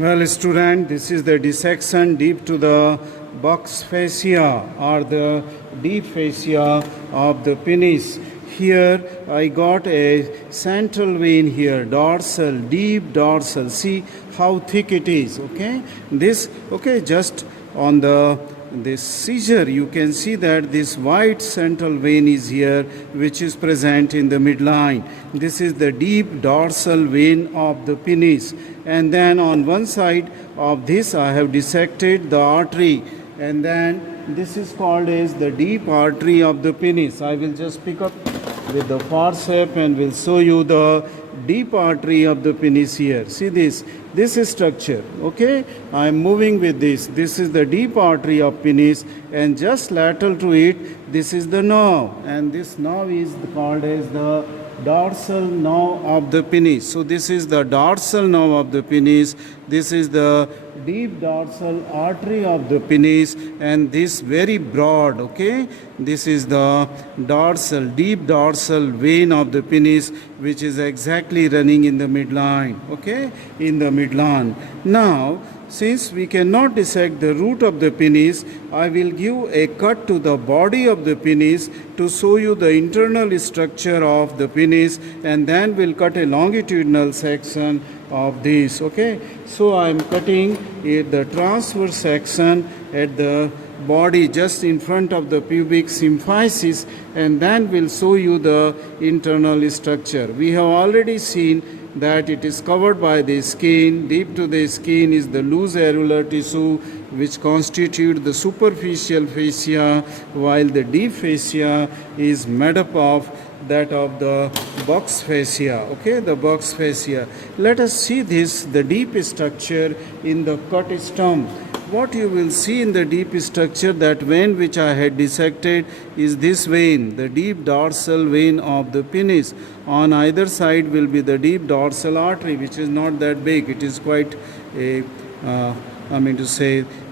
Well, student, this is the dissection deep to the box fascia or the deep fascia of the penis. Here I got a central vein here, dorsal, deep dorsal. See how thick it is. Okay, this just on the this seizure you can see that this white central vein is here, which is present in the midline. This is the deep dorsal vein of the penis, and then on one side of this I have dissected the artery, and then this is called as the deep artery of the penis. I will just pick up with the forceps and will show you the deep artery of the penis here. See this is structure. Okay, I am moving with this. This is the deep artery of penis, and just lateral to it, this is the nerve, and this nerve is called as the dorsal nerve of the penis. So this is the dorsal nerve of the penis. This is the deep dorsal artery of the penis, and this very broad. Okay, this is the dorsal, deep dorsal vein of the penis, which is exactly running in the midline. Okay, in the midline. Now, since we cannot dissect the root of the penis, I will give a cut to the body of the penis to show you the internal structure of the penis, and then we'll cut a longitudinal section of this. Okay, so I am cutting the transverse section at the body just in front of the pubic symphysis, and then we'll show you the internal structure. We have already seen that it is covered by the skin. Deep to the skin is the loose areolar tissue, which constitute the superficial fascia, while the deep fascia is made up of that of the box fascia. Okay, the box fascia. Let us see this, the deep structure in the cut stump. What you will see in the deep structure, that vein which I had dissected is this vein, the deep dorsal vein of the penis. On either side will be the deep dorsal artery, which is not that big. It is quite a,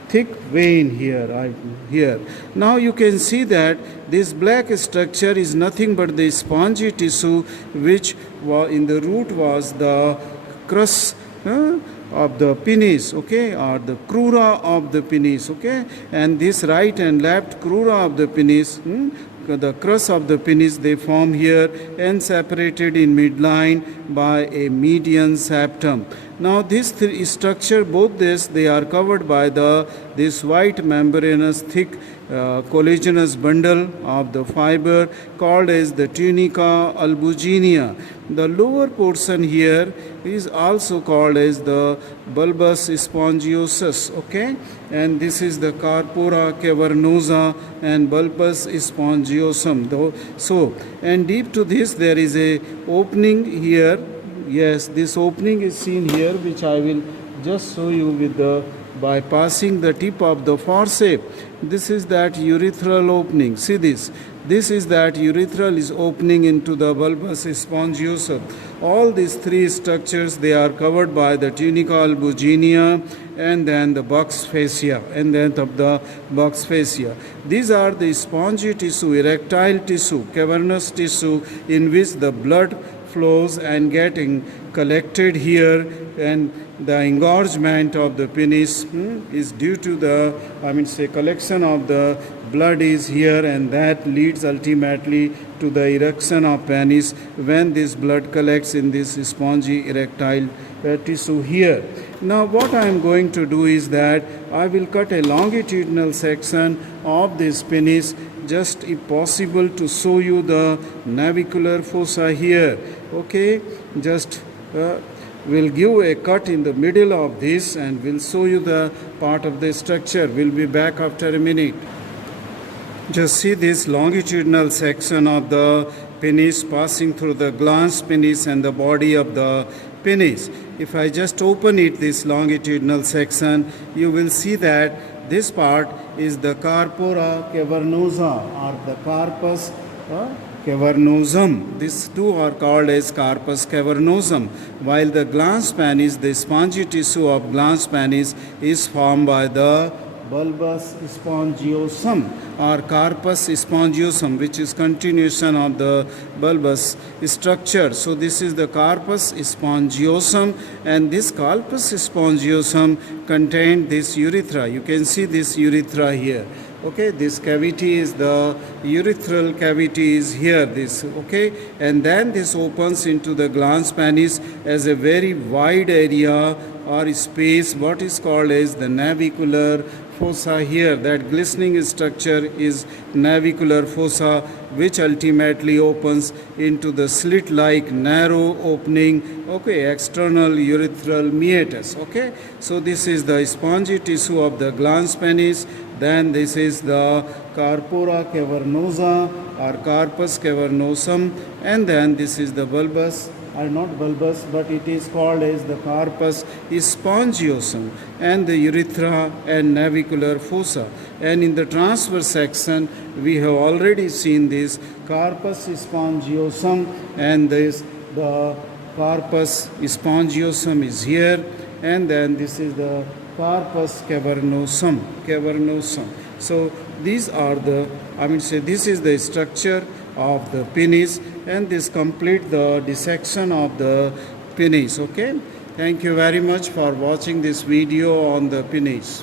thick vein here. Now you can see that this black structure is nothing but the spongy tissue, which in the root was the crus of the penis, okay, or the crura of the penis, okay, and this right and left crura of the penis, the crus of the penis, they form here and separated in midline by a median septum. Now this structure, both they are covered by this white membranous thick collagenous bundle of the fiber called as the tunica albuginea. The lower portion here is also called as the bulbus spongiosus, okay, and this is the corpora cavernosa and bulbus spongiosum. So, and deep to this there is a opening here. Yes, this opening is seen here, which I will just show you by passing the tip of the forceps. This is that urethral opening. See this. This is that urethral is opening into the bulbus spongiosum. All these three structures, they are covered by the tunica albuginea and then the box fascia, and then the box fascia. These are the spongy tissue, erectile tissue, cavernous tissue in which the blood flows and getting collected here, and the engorgement of the penis is due to the collection of the blood is here, and that leads ultimately to the erection of penis when this blood collects in this spongy erectile tissue here. Now what I am going to do is that I will cut a longitudinal section of this penis, just if possible to show you the navicular fossa here. Okay, just we'll give a cut in the middle of this and we'll show you the part of the structure. We'll be back after a minute. Just see this longitudinal section of the penis passing through the glans penis and the body of the penis. If I just open it, this longitudinal section, you will see that this part is the corpora cavernosa or the corpus cavernosum. These two are called as corpus cavernosum, while the glans penis, the spongy tissue of glans penis, is formed by the bulbus spongiosum or carpus spongiosum, which is continuation of the bulbous structure. So this is the carpus spongiosum, and this carpus spongiosum contained this urethra. You can see this urethra here. Okay, this cavity is the urethral cavity is here, this, okay, and then this opens into the glans penis as a very wide area or space, what is called as the navicular fossa here. That glistening structure is navicular fossa, which ultimately opens into the slit like narrow opening, okay, external urethral meatus. Okay, so this is the spongy tissue of the glans penis. Then this is the corpora cavernosa or corpus cavernosum, and then this is the bulbus, or not bulbus, but it is called as the corpus spongiosum, and the urethra and navicular fossa. And in the transverse section we have already seen this corpus spongiosum, and this the corpus spongiosum is here, and then this is the corpus cavernosum. So these are the, this is the structure of the penis, and this complete the dissection of the penis. Okay, thank you very much for watching this video on the penis.